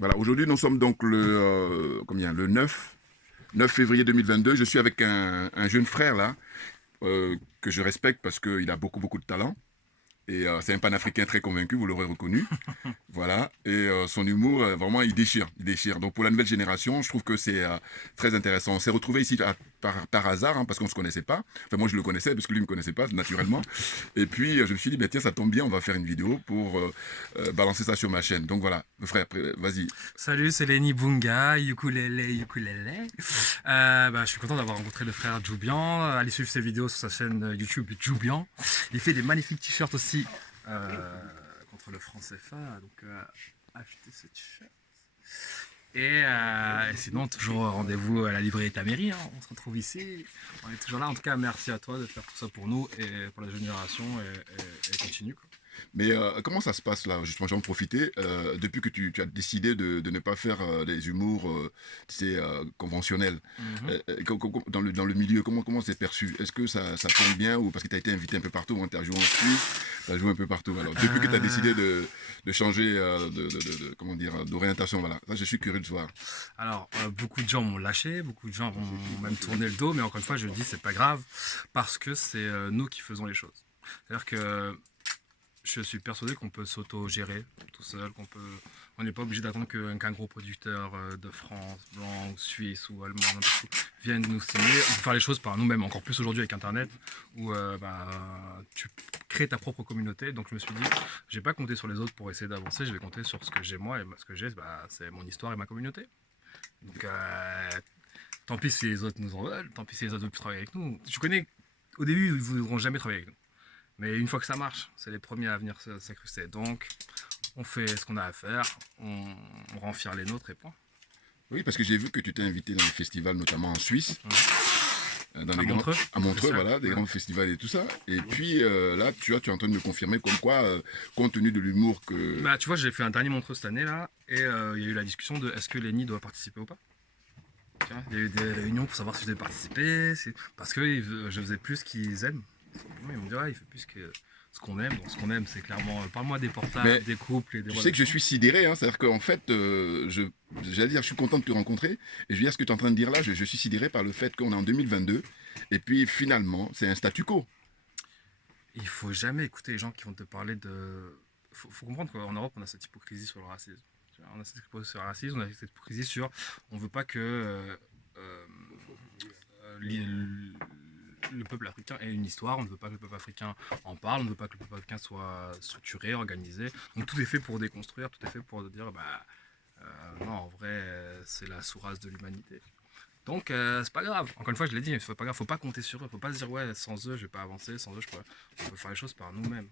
Voilà, aujourd'hui nous sommes donc le 9 février 2022. Je suis avec un jeune frère là, que je respecte parce qu'il a beaucoup de talent. Et c'est un panafricain très convaincu, vous l'aurez reconnu. Voilà. Et son humour, vraiment, il déchire. Il déchire. Donc pour la nouvelle génération, je trouve que c'est très intéressant. On s'est retrouvés ici par hasard, hein, parce qu'on ne se connaissait pas. Enfin, moi, je le connaissais, parce que lui ne me connaissait pas, naturellement. Et puis, je me suis dit, bah, tiens, ça tombe bien, on va faire une vidéo pour balancer ça sur ma chaîne. Donc voilà, frère, vas-y. Salut, c'est Lenny Bunga, ukulélé. Je suis content d'avoir rencontré le frère Djoubian. Allez suivre ses vidéos sur sa chaîne YouTube Djoubian. Il fait des magnifiques t-shirts aussi contre le franc CFA. Donc, achetez ce t-shirt. Et sinon, toujours rendez-vous à la librairie Taméry. Hein. On se retrouve ici. On est toujours là. En tout cas, merci à toi de faire tout ça pour nous et pour la génération. Et continue. Quoi. Mais comment ça se passe là? Justement, j'en profiter. Depuis que tu as décidé de ne pas faire les humours conventionnels, dans le milieu, comment c'est perçu? Est-ce que ça tombe bien ou parce que tu as été invité un peu partout, tu as joué en Suisse, tu as joué un peu partout. Alors, depuis que tu as décidé de changer comment dire, d'orientation, voilà. Là, je suis curieux de voir. Alors, beaucoup de gens m'ont lâché, beaucoup de gens m'ont même tourné le dos, mais encore une fois, je dis c'est pas grave parce que c'est nous qui faisons les choses. C'est-à-dire que je suis persuadé qu'on peut s'auto-gérer tout seul, on n'est pas obligé d'attendre qu'un gros producteur de France, blanc, ou suisse ou allemand, vienne nous signer. On peut faire les choses par nous-mêmes, encore plus aujourd'hui avec Internet, où tu crées ta propre communauté. Donc je me suis dit, je vais pas compter sur les autres pour essayer d'avancer, je vais compter sur ce que j'ai moi, et ce que j'ai, c'est mon histoire et ma communauté. Donc tant pis si les autres nous en veulent, tant pis si les autres veulent plus travailler avec nous. Je connais, au début, ils ne voudront jamais travailler avec nous. Mais une fois que ça marche, c'est les premiers à venir s'incruster. Donc, on fait ce qu'on a à faire, on rend fiers les nôtres et point. Oui, parce que j'ai vu que tu t'es invité dans des festivals, notamment en Suisse. Dans à Montreux, à Montreux, voilà, des grands festivals et tout ça. Et puis là, tu es en train de me confirmer comme quoi, compte tenu de l'humour que... Tu vois, j'ai fait un dernier Montreux cette année là, et il y a eu la discussion de est-ce que Lenny doit participer ou pas. Il y a eu des réunions pour savoir si je devais participer, parce que je faisais plus qu'ils aiment. Ils me disaient, il fait plus que ce qu'on aime. Donc, ce qu'on aime, c'est clairement. Parle-moi des portables, des couples et des. Tu sais que je suis sidéré, hein, c'est-à-dire qu'en fait, j'allais dire, je suis content de te rencontrer. Et je veux dire, ce que tu es en train de dire là, je suis sidéré par le fait qu'on est en 2022. Et puis finalement, c'est un statu quo. Il faut jamais écouter les gens qui vont te parler de. Faut comprendre qu'en Europe, on a cette hypocrisie sur le racisme. On a cette hypocrisie sur le racisme, on a cette hypocrisie sur. On veut pas que. Le peuple africain ait une histoire, on ne veut pas que le peuple africain en parle, on ne veut pas que le peuple africain soit structuré, organisé. Donc tout est fait pour déconstruire, tout est fait pour dire non, en vrai, c'est la sous-race de l'humanité. Donc c'est pas grave. Encore une fois, je l'ai dit, il faut pas compter sur eux, faut pas se dire ouais, sans eux, je vais pas avancer, sans eux, on peut faire les choses par nous-mêmes.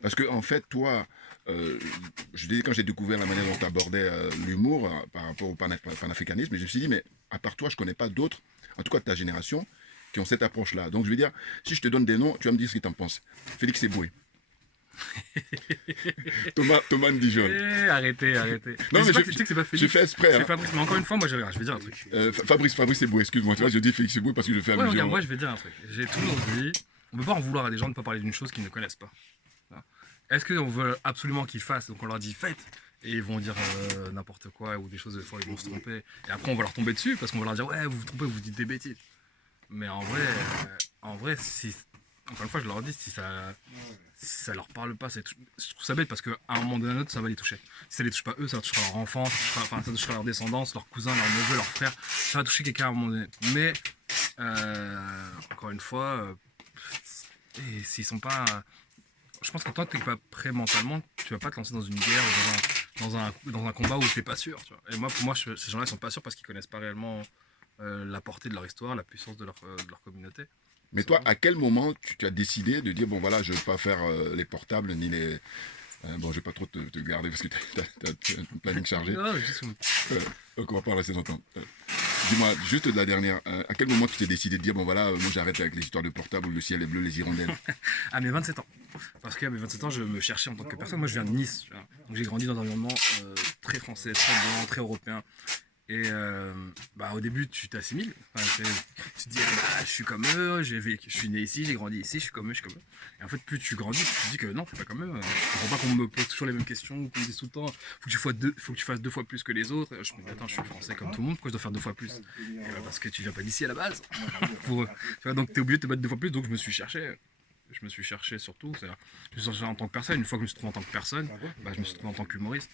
Parce que en fait, toi, je dis quand j'ai découvert la manière dont tu abordais l'humour par rapport au panafricanisme, je me suis dit mais à part toi, je connais pas d'autres, en tout cas de ta génération, qui ont cette approche-là. Donc je veux dire, si je te donne des noms, tu vas me dire ce que tu en penses. Félix Eboué. Thomas Ndijon. Arrêtez. Non, mais tu sais que c'est pas Félix. J'ai fait exprès. C'est Fabrice, mais encore une fois, moi je vais dire un truc. Fabrice Eboué, excuse-moi, tu vois, je dis Félix Eboué parce que je fais allusion. Regarde, moi je vais dire un truc. J'ai toujours dit, on peut pas en vouloir à des gens de ne pas parler d'une chose qu'ils ne connaissent pas. Est-ce qu'on veut absolument qu'ils fassent, donc on leur dit faites, et ils vont dire n'importe quoi ou des choses, des fois ils vont se tromper. Et après on va leur tomber dessus parce qu'on va leur dire ouais, vous vous trompez, vous dites des bêtises. Mais en vrai, si, encore une fois, je leur dis, si ça leur parle pas, je trouve ça bête parce qu'à un moment donné ou un autre, ça va les toucher. Si ça les touche pas eux, ça touchera leur enfant, ça touchera leur descendance, leurs cousins, leurs neveux, leurs frères. Ça va toucher quelqu'un à un moment donné. Mais, encore une fois, s'ils sont pas. Je pense que tant que t'es pas prêt mentalement, tu vas pas te lancer dans une guerre ou dans un combat où t'es pas sûr. Tu vois. Et moi, pour moi, ces gens-là, ils sont pas sûrs parce qu'ils connaissent pas réellement la portée de leur histoire, la puissance de leur communauté. Mais toi, à quel moment tu as décidé de dire, bon voilà, je ne vais pas faire les portables ni les... bon, je ne vais pas trop te garder parce que tu as un planning chargé. Non, juste... donc on va pas rester longtemps. Dis-moi, juste de la dernière, à quel moment tu t'es décidé de dire, bon voilà, moi j'arrête avec les histoires de portables, le ciel est bleu, les hirondelles? À mes 27 ans. Parce qu'à mes 27 ans, je me cherchais en tant que personne. Moi, je viens de Nice. Donc j'ai grandi dans un environnement très français, très blanc, très européen. Et au début, tu t'assimiles. Enfin, tu te dis, je suis comme eux, je suis né ici, j'ai grandi ici, je suis comme eux, je suis comme eux. Et en fait, plus tu grandis, plus tu te dis que non, je suis pas comme eux. Je comprends pas qu'on me pose toujours les mêmes questions, ou qu'on me dise tout le temps, faut que tu fasses 2 fois plus que les autres. Je me dis, attends, je suis français comme tout le monde, pourquoi je dois faire 2 fois plus? Parce que tu viens pas d'ici à la base. Pour eux. Tu vois, donc tu es obligé de te battre 2 fois plus, donc je me suis cherché. Je me suis cherché surtout, c'est-à-dire, je me suis cherché en tant que personne. Une fois que je me suis trouvé en tant que personne, je me suis trouvé en tant qu'humoriste.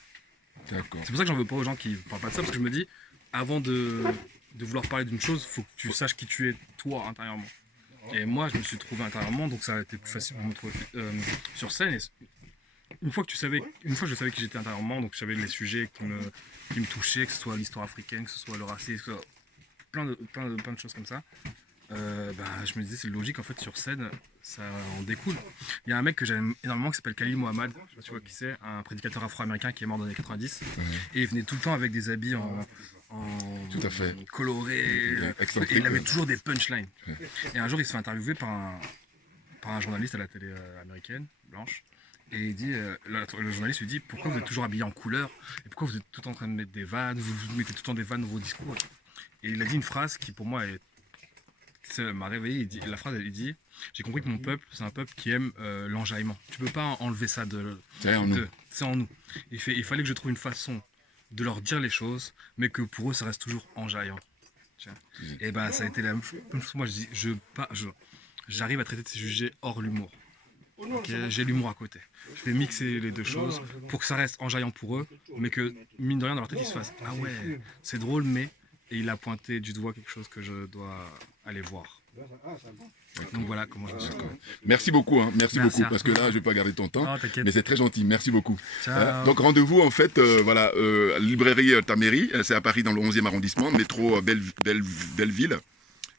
D'accord. C'est pour ça que j'en veux pas aux gens qui parlent pas de ça, parce que je me dis, avant de vouloir parler d'une chose, faut que tu saches qui tu es toi intérieurement. Et moi, je me suis trouvé intérieurement, donc ça a été plus facile pour me trouver sur scène. Et une fois que je savais qui j'étais intérieurement, donc je savais les sujets qui me touchaient, que ce soit l'histoire africaine, que ce soit le racisme, que ce soit plein de choses comme ça. Je me disais c'est logique en fait sur scène ça en découle. Il y a un mec que j'aime énormément qui s'appelle Khalil Mohammed, je sais pas si tu vois qui c'est, un prédicateur afro-américain qui est mort dans les années 90 et il venait tout le temps avec des habits en tout à fait colorés et il avait toujours des punchlines. Et un jour il se fait interviewer par un journaliste à la télé américaine blanche. Et il dit, le journaliste lui dit pourquoi vous êtes toujours habillé en couleur et pourquoi vous êtes tout le temps en train de mettre des vannes, vous mettez tout le temps des vannes dans vos discours. Et il a dit une phrase qui pour moi m'a réveillé. Il dit j'ai compris que mon peuple c'est un peuple qui aime l'enjaillement. Tu peux pas enlever ça c'est en nous. C'est en nous. Il fallait que je trouve une façon de leur dire les choses, mais que pour eux ça reste toujours enjaillant. Et ça a été la même chose. Moi j'arrive à traiter de ces sujets hors l'humour. Okay, j'ai l'humour à côté. Je vais mixer les deux choses pour que ça reste enjaillant pour eux, mais que mine de rien dans leur tête ils se fassent ah ouais c'est drôle mais et il a pointé du doigt quelque chose que je dois aller voir. Donc voilà comment je me suis. Merci beaucoup, merci beaucoup, parce que là je vais pas garder ton temps, non, mais c'est très gentil, merci beaucoup. Ciao. Donc rendez-vous en fait, librairie Taméry, c'est à Paris dans le 11e arrondissement, métro Belleville,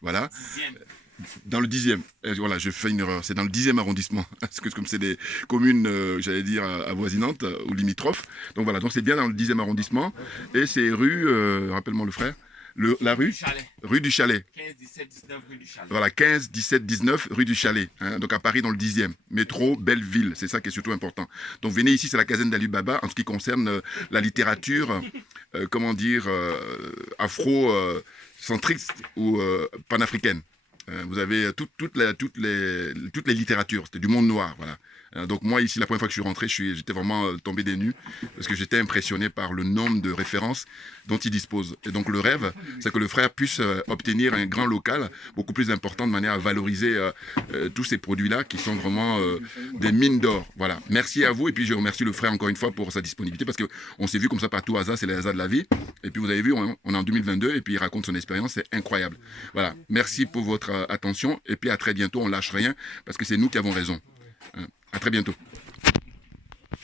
voilà. Dans le 10e, voilà, je fais une erreur, c'est dans le 10e arrondissement, parce que comme c'est des communes, j'allais dire, avoisinantes ou limitrophes, donc voilà, donc c'est bien dans le 10e arrondissement, et c'est rue, rappelle-moi le frère, la rue rue du Chalet. 15, 17, 19 rue du Chalet. Voilà, 15, 17, 19 rue du Chalet. Donc à Paris dans le 10e. Métro Belleville, c'est ça qui est surtout important. Donc venez ici, c'est la caserne d'Ali Baba en ce qui concerne la littérature, afro-centriste ou panafricaine. Vous avez toutes les littératures, c'était du monde noir, voilà. Donc moi ici la première fois que je suis rentré, j'étais vraiment tombé des nues parce que j'étais impressionné par le nombre de références dont il dispose. Et donc le rêve, c'est que le frère puisse obtenir un grand local beaucoup plus important de manière à valoriser tous ces produits-là qui sont vraiment des mines d'or. Voilà. Merci à vous et puis je remercie le frère encore une fois pour sa disponibilité parce qu'on s'est vu comme ça par tout hasard, c'est les hasards de la vie. Et puis vous avez vu, on est en 2022 et puis il raconte son expérience, c'est incroyable. Voilà. Merci pour votre attention et puis à très bientôt, on lâche rien parce que c'est nous qui avons raison. À très bientôt.